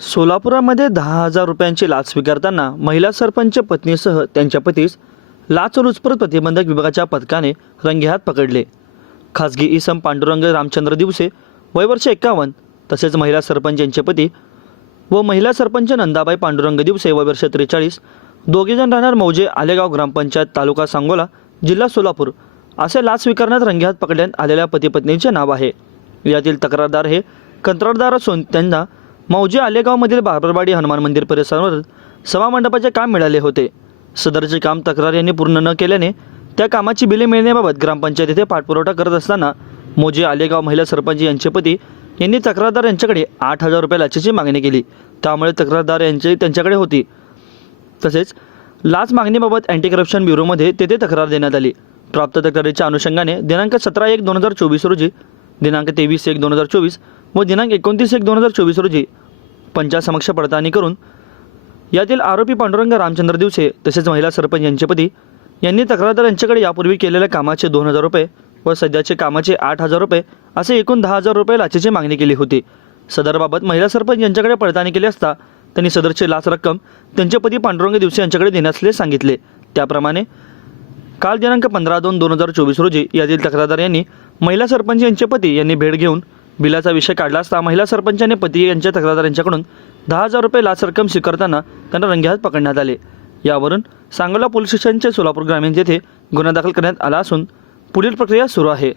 सोलापुरामध्ये दहा हजार रुपयांची लाच स्वीकारताना महिला सरपंच पत्नीसह त्यांच्या पतीस लाचलुचपत प्रतिबंधक विभागाच्या पथकाने रंगेहात पकडले. खासगी इसम पांडुरंग रामचंद्र दिवसे वयवर्ष एक्कावन्न तसेच महिला सरपंच यांचे पती व महिला सरपंच नंदाबाई पांडुरंग दिवसे वयवर्ष त्रेचाळीस दोघेजण राहणार मौजे आलेगाव ग्रामपंचायत तालुका सांगोला जिल्हा सोलापूर. असे लाच स्वीकारण्यात रंगेहात पकडण्यात आलेल्या पतीपत्नीचे नाव आहे. यातील तक्रारदार हे कंत्राटदार असून त्यांना मौजे आलेगावमधील बाबरवाडी हनुमान मंदिर परिसरावर सभामंडपाचे काम मिळाले होते. सदरचे काम तक्रार यांनी पूर्ण न केल्याने त्या कामाची बिले मिळण्याबाबत ग्रामपंचायत येथे पाठपुरवठा करत असताना मोजे आलेगाव महिला सरपंच यांचे पती यांनी तक्रारदार यांच्याकडे आठ हजार रुपये लाचेची मागणी केली. त्यामुळे तक्रारदार यांची त्यांच्याकडे होती. तसेच लाच मागणीबाबत अँटी करप्शन ब्युरोमध्ये तेथे तक्रार देण्यात आली. प्राप्त तक्रारीच्या अनुषंगाने दिनांक सतरा एक दोन हजार चोवीस रोजी दिनांक तेवीस एक दोन हजार चोवीस व दिनांक एकोणतीस एक दोन हजार चोवीस रोजी पंचासमक्ष पडताळणी करून यातील आरोपी पांडुरंग रामचंद्र दिवसे तसेच महिला सरपंच यांचे पती यांनी तक्रारदार यांच्याकडे यापूर्वी केलेल्या कामाचे दोन हजार रुपये व सध्याचे कामाचे आठ हजार रुपये असे एकूण दहा हजार रुपये लाचेची मागणी केली होती. सदरबाबत महिला सरपंच यांच्याकडे पडताळणी केली असता त्यांनी सदरची लाच रक्कम त्यांचे पती पांडुरंग दिवसे यांच्याकडे देण्यासले सांगितले. त्याप्रमाणे काल दिनांक पंधरा दोन दोन हजार चोवीस रोजी यातील तक्रारदार यांनी महिला सरपंच यांचे पती यांनी भेट घेऊन बिलाचा विषय काढला असता महिला सरपंचाने पती यांच्या तक्रारदारांच्याकडून दहा हजार रुपये लाच रक्कम स्वीकारताना त्यांना रंगेहात पकडण्यात आले. यावरून सांगोला पोलीस स्टेशनचे सोलापूर ग्रामीण येथे गुन्हा दाखल करण्यात आला असून पुढील प्रक्रिया सुरू आहे.